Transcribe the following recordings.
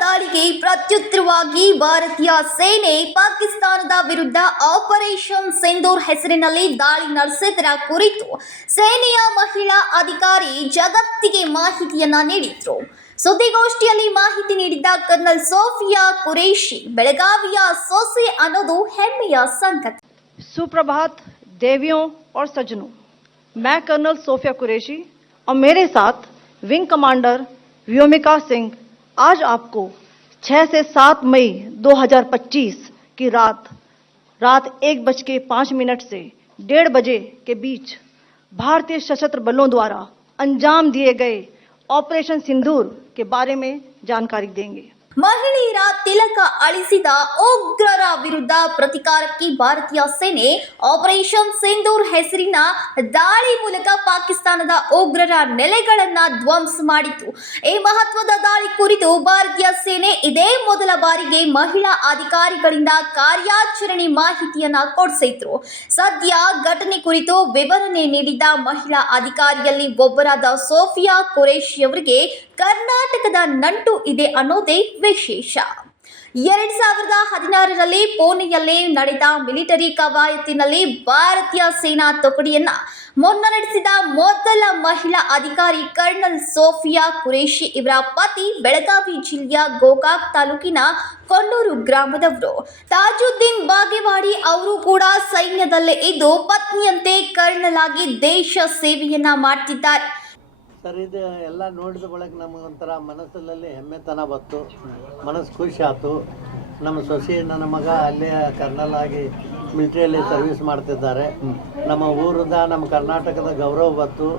ದಾಳಿಗೆ ಪ್ರತ್ಯುತ್ತರವಾಗಿ ಭಾರತೀಯ ಸೇನೆ ಪಾಕಿಸ್ತಾನದ ವಿರುದ್ಧ ಆಪರೇಷನ್ ಸಿಂಧೂರ್ ಹೆಸರಿನಲ್ಲಿ ದಾಳಿ ನಡೆಸಿದ್ದರ ಕುರಿತು ಸೇನೆಯ ಮಹಿಳಾ ಅಧಿಕಾರಿ ಜಗತ್ತಿಗೆ ಮಾಹಿತಿಯನ್ನ ನೀಡಿದ್ರು ಸುದ್ದಿಗೋಷ್ಠಿಯಲ್ಲಿ ಮಾಹಿತಿ ನೀಡಿದ್ದ ಕರ್ನಲ್ ಸೋಫಿಯಾ ಕುರೇಶಿ ಬೆಳಗಾವಿಯ ಸೊಸೆ ಅನ್ನೋದು ಹೆಮ್ಮೆಯ ಸಂಗತಿ सुप्रभात देवियों और सज्जनों मैं कर्नल सोफिया कुरैशी और मेरे साथ विंग कमांडर व्योमिका सिंह आज आपको 6 से 7 मई 2025 की रात रात एक बज के पाँच मिनट से डेढ़ बजे के बीच भारतीय सशस्त्र बलों द्वारा अंजाम दिए गए ऑपरेशन सिंदूर के बारे में जानकारी देंगे। ಮಹಿಳೆಯರ ತಿಲಕ ಅಳಿಸಿದ ಉಗ್ರರ ವಿರುದ್ಧ ಪ್ರತಿಕಾರಕ್ಕೆ ಭಾರತೀಯ ಸೇನೆ ಆಪರೇಷನ್ ಸಿಂಧೂರ್ ಹೆಸರಿನ ದಾಳಿ ಮೂಲಕ ಪಾಕಿಸ್ತಾನದ ಉಗ್ರರ ನೆಲೆಗಳನ್ನ ಧ್ವಂಸ ಮಾಡಿತು ಈ ಮಹತ್ವದ ದಾಳಿ ಕುರಿತು ಭಾರತೀಯ ಸೇನೆ ಇದೇ ಮೊದಲ ಬಾರಿಗೆ ಮಹಿಳಾ ಅಧಿಕಾರಿಗಳಿಂದ ಕಾರ್ಯಾಚರಣೆ ಮಾಹಿತಿಯನ್ನ ಕೊಡಿಸಿದ್ರು. ಸದ್ಯ ಘಟನೆ ಕುರಿತು ವಿವರಣೆ ನೀಡಿದ ಮಹಿಳಾ ಅಧಿಕಾರಿಯಲ್ಲಿ ಒಬ್ಬರಾದ ಸೋಫಿಯಾ ಕುರೇಶಿ ಅವರಿಗೆ ಕರ್ನಾಟಕದ ನಂಟು ಇದೆ ಅನ್ನೋದೇ ವಿಶೇಷ. ಎರಡ್ ಸಾವಿರದ ಹದಿನಾರರಲ್ಲಿ ಪುಣೆಯಲ್ಲಿ ನಡೆದ ಮಿಲಿಟರಿ ಕವಾಯತಿನಲ್ಲಿ ಭಾರತೀಯ ಸೇನಾ ತುಕಡಿಯನ್ನ ಮುನ್ನಡೆಸಿದ ಮೊದಲ ಮಹಿಳಾ ಅಧಿಕಾರಿ ಕರ್ನಲ್ ಸೋಫಿಯಾ ಕುರೇಶಿ ಇವರ ಪತಿ ಬೆಳಗಾವಿ ಜಿಲ್ಲೆಯ ಗೋಕಾಕ್ ತಾಲೂಕಿನ ಕೊಣ್ಣೂರು ಗ್ರಾಮದವರು. ತಾಜುದ್ದೀನ್ ಬಾಗೇವಾಡಿ ಅವರು ಕೂಡ ಸೈನ್ಯದಲ್ಲೇ ಇದ್ದು ಪತ್ನಿಯಂತೆ ಕರ್ನಲ್ ಆಗಿ ದೇಶ ಸೇವೆಯನ್ನ ಮಾಡ್ತಿದ್ದಾರೆ. ಸರ್ ಇದು ಎಲ್ಲ ನೋಡಿದ ಬಳಕ ನಮಗೊಂಥರ ಮನಸ್ಸಲ್ಲಿ ಹೆಮ್ಮೆತನ ಬಂತು. ಮನಸ್ಸು ಖುಷಿ ಆಯ್ತು. ನಮ್ಮ ಸೊಸೆ, ನನ್ನ ಮಗ ಅಲ್ಲೇ ಕರ್ನಲ್ ಆಗಿ ಮಿಲ್ಟ್ರಿಯಲ್ಲಿ ಸರ್ವಿಸ್ ಮಾಡ್ತಿದ್ದಾರೆ. ನಮ್ಮ ಊರದ, ನಮ್ಮ ಕರ್ನಾಟಕದ ಗೌರವ ಬಂತು.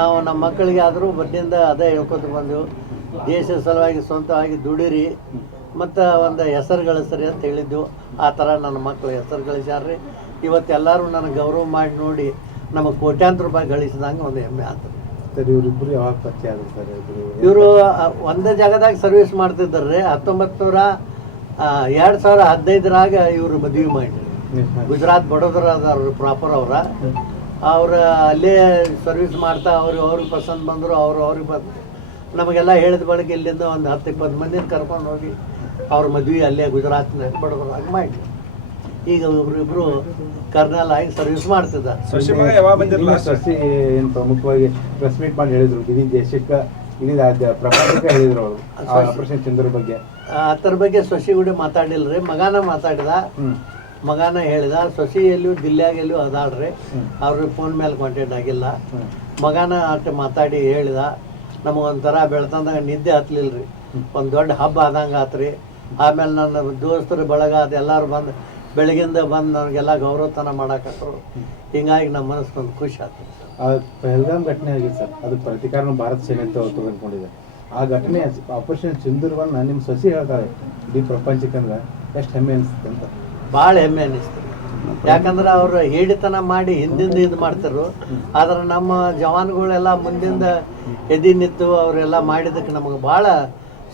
ನಾವು ನಮ್ಮ ಮಕ್ಕಳಿಗೆ ಆದರೂ ಬಡ್ಡಿಯಿಂದ ಅದೇ ಹೇಳ್ಕೊತ ಬಂದೆವು. ದೇಶದ ಸಲುವಾಗಿ ಸ್ವಂತವಾಗಿ ದುಡಿರಿ. ಮತ್ತು ಒಂದು ಹೆಸರು ಗಳಿಸ್ರಿ ಅಂತ ಹೇಳಿದ್ದೆವು. ಆ ಥರ ನನ್ನ ಮಕ್ಕಳು ಹೆಸರು ಗಳಿಸ್ಯಾರ್ರಿ. ಇವತ್ತು ಎಲ್ಲರೂ ನನಗೆ ಗೌರವ ಮಾಡಿ ನೋಡಿ ನಮಗೆ ಕೋಟ್ಯಾಂತರ ರೂಪಾಯಿ ಗಳಿಸಿದಂಗೆ ಒಂದು ಹೆಮ್ಮೆ ಆಯ್ತು ಸರ್ ಇವರಿಬ್ರು ಯಾವಾಗ ಪರಿಚಯ ಆದ್ರು ಸರ್ ಇಬ್ರು? ಇವರು ಒಂದೇ ಜಾಗದಾಗ ಸರ್ವಿಸ್ ಮಾಡ್ತಿದ್ದಾರೆ ಹತ್ತೊಂಬತ್ತು ನೂರ ಎರಡು ಸಾವಿರ ಹದಿನೈದರಾಗ ಇವರು ಮದುವೆ ಮಾಡಿದ್ರು. ಗುಜರಾತ್ ಬಡೋದರದವ್ರು ಪ್ರಾಪರ್ ಅವರ. ಅವ್ರ ಅಲ್ಲೇ ಸರ್ವಿಸ್ ಮಾಡ್ತಾ ಅವ್ರಿಗೆ ಅವ್ರಿಗೆ ಪಸಂದ್ ಬಂದರು ಅವರು ಅವ್ರಿಗೆ ಬಂದು ನಮಗೆಲ್ಲ ಹೇಳಿದ ಬಳಿಕ ಇಲ್ಲಿಂದ ಒಂದು ಹತ್ತು ಇಪ್ಪತ್ತು ಮಂದಿನ ಕರ್ಕೊಂಡು ಹೋಗಿ ಅವ್ರ ಮದುವೆ ಅಲ್ಲೇ ಗುಜರಾತ್ನ ಬಡೋದರಾಗ ಮಾಡಿ ಈಗ ಇಬ್ಬರು ಕರ್ನಲ್ ಆಗಿ ಸರ್ವಿಸ್ ಮಾಡ್ತಿದ್ದಾರೆ. ಸೊಸೆ ಮಗ ಯಾವಾಗ ಬಂದಿರಲ್ಲ ಸಸಿ ಏನು ಪ್ರಮುಖವಾಗಿ ಪ್ರೆಸ್ ಮೀಟ್ ಮಾಡಿ ಹೇಳಿದ್ರು. ಇಡೀ ದೇಶಕ್ಕೆ ಇಡೀ ರಾಜ್ಯ ಪ್ರಪಂಚಕ್ಕೆ ಹೇಳಿದ್ರು ಅವರು. ಆಪರೇಷನ್ ಚಂದ್ರ ಬಗ್ಗೆ. ಅದ್ರ ಬಗ್ಗೆ ಸೊಸಿ ಕೂಡ ಮಾತಾಡಿಲ್ರಿ ಮಗಾನ ಮಾತಾಡಿದ. ಮಗಾನ ಹೇಳಿದ ಸೊಸಿ ಎಲ್ಲೂ ದಿಲ್ಲ್ಯಾಗ ಎಲ್ಲಿಯೂ ಅದಾಳ್ರಿ ಅವ್ರಿಗೆ ಫೋನ್ ಮೇಲೆ ಕಾಂಟ್ಯಾಕ್ಟ್ ಆಗಿಲ್ಲ. ಮಗಾನ ಅಟ್ ಮಾತಾಡಿ ಹೇಳಿದ ನಮಗೊಂಥರ ಬೆಳ್ತಂದಾಗ ನಿದ್ದೆ ರೀ ಒಂದು ದೊಡ್ಡ ಹಬ್ಬ ಆದಂಗೆ ಆತ್ರಿ ಆಮೇಲೆ ನನ್ನ ದೋಸ್ತರು ಬಳಗ ಅದೆಲ್ಲರೂ ಬಂದು ಬೆಳಗಿಂದ ಬಂದು ನನಗೆಲ್ಲ ಗೌರವತನ ಮಾಡಾಕತ್ರು ಹಿಂಗಾಗಿ ನಮ್ಮ ಮನಸ್ಸು ಒಂದು ಖುಷಿ ಆಯ್ತು ಆ ಪಹಲ್ಗಾಮ್ ಘಟನೆ ಆಗಿದೆ ಸರ್. ಅದು ಪ್ರತಿಕಾರನ ಭಾರತ ಸೇನೆ ಅಂತ ತೊಗೊಂಡ್ಕೊಂಡಿದೆ ಆ ಘಟನೆ ಆಪರೇಷನ್ ಸಿಂಧೂರ್ವನ್ನ ನಿಮ್ಮ ಸಸಿ ಹೇಳ್ತಾರೆ. ಇಡೀ ಪ್ರಪಂಚಕ್ಕಂದ್ರೆ ಎಷ್ಟು ಹೆಮ್ಮೆ ಅನಿಸುತ್ತೆ ಅಂತ. ಭಾಳ ಹೆಮ್ಮೆ ಅನಿಸ್ತು. ಯಾಕಂದ್ರೆ ಅವರು ಹೇಳಿತನ ಮಾಡಿ ಹಿಂದಿಂದ ಇದು ಮಾಡ್ತಿರು ಆದ್ರೆ ನಮ್ಮ ಜವಾನ್ಗಳೆಲ್ಲ ಮುಂದಿಂದ ಎದಿ ನಿಂತು ಅವರೆಲ್ಲ ಮಾಡಿದಕ್ಕೆ ನಮಗೆ ಭಾಳ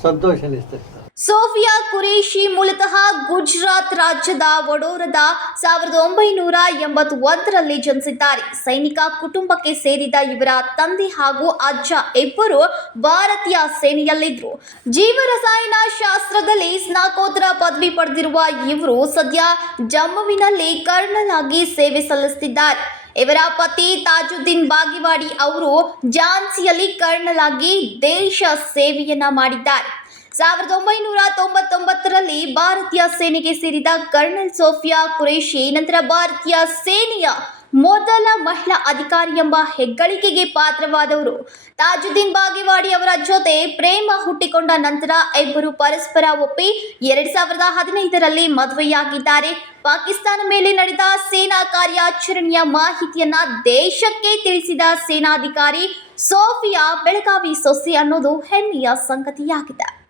ಸಂತೋಷ ಅನಿಸ್ತೈತೆ ಸೋಫಿಯಾ ಕುರೇಶಿ ಮೂಲತಃ ಗುಜರಾತ್ ರಾಜ್ಯದ ವಡೋರದ ಸಾವಿರದ ಒಂಬೈನೂರ ಎಂಬತ್ತೊಂದರಲ್ಲಿ ಜನಿಸಿದ್ದಾರೆ. ಸೈನಿಕ ಕುಟುಂಬಕ್ಕೆ ಸೇರಿದ ಇವರ ತಂದೆ ಹಾಗೂ ಅಜ್ಜ ಇಬ್ಬರು ಭಾರತೀಯ ಸೇನೆಯಲ್ಲಿದ್ದರು. ಜೀವರಸಾಯನ ಶಾಸ್ತ್ರದಲ್ಲಿ ಸ್ನಾಕೋತ್ತರ ಪದವಿ ಪಡೆದಿರುವ ಇವರು ಸದ್ಯ ಜಮ್ಮುವಿನಲ್ಲಿ ಕರ್ನಲ್ ಆಗಿ ಸೇವೆ ಸಲ್ಲಿಸುತ್ತಿದ್ದಾರೆ. ಇವರ ಪತಿ ತಾಜುದ್ದೀನ್ ಬಾಗಿವಾಡಿ ಅವರು ಝಾನ್ಸಿಯಲ್ಲಿ ಕರ್ನಲ್ ಆಗಿ ದೇಶ ಸೇವೆಯನ್ನ ಮಾಡಿದ್ದಾರೆ. ಸಾವಿರದ ಒಂಬೈನೂರ ತೊಂಬತ್ತೊಂಬತ್ತರಲ್ಲಿ ಭಾರತೀಯ ಸೇನೆಗೆ ಸೇರಿದ ಕರ್ನಲ್ ಸೋಫಿಯಾ ಕುರೇಶಿ ನಂತರ ಭಾರತೀಯ ಸೇನೆಯ ಮೊದಲ ಮಹಿಳಾ ಅಧಿಕಾರಿ ಎಂಬ ಹೆಗ್ಗಳಿಕೆಗೆ ಪಾತ್ರವಾದವರು. ತಾಜುದ್ದೀನ್ ಬಾಗೇವಾಡಿ ಅವರ ಜೊತೆ ಪ್ರೇಮ ಹುಟ್ಟಿಕೊಂಡ ನಂತರ ಇಬ್ಬರು ಪರಸ್ಪರ ಒಪ್ಪಿ ಎರಡ್ ಸಾವಿರದ ಹದಿನೈದರಲ್ಲಿ ಮದುವೆಯಾಗಿದ್ದಾರೆ. ಪಾಕಿಸ್ತಾನ ಮೇಲೆ ನಡೆದ ಸೇನಾ ಕಾರ್ಯಾಚರಣೆಯ ಮಾಹಿತಿಯನ್ನ ದೇಶಕ್ಕೆ ತಿಳಿಸಿದ ಸೇನಾಧಿಕಾರಿ ಸೋಫಿಯಾ ಬೆಳಗಾವಿ ಸೊಸೆ ಅನ್ನೋದು ಹೆಮ್ಮೆಯ ಸಂಗತಿಯಾಗಿದೆ.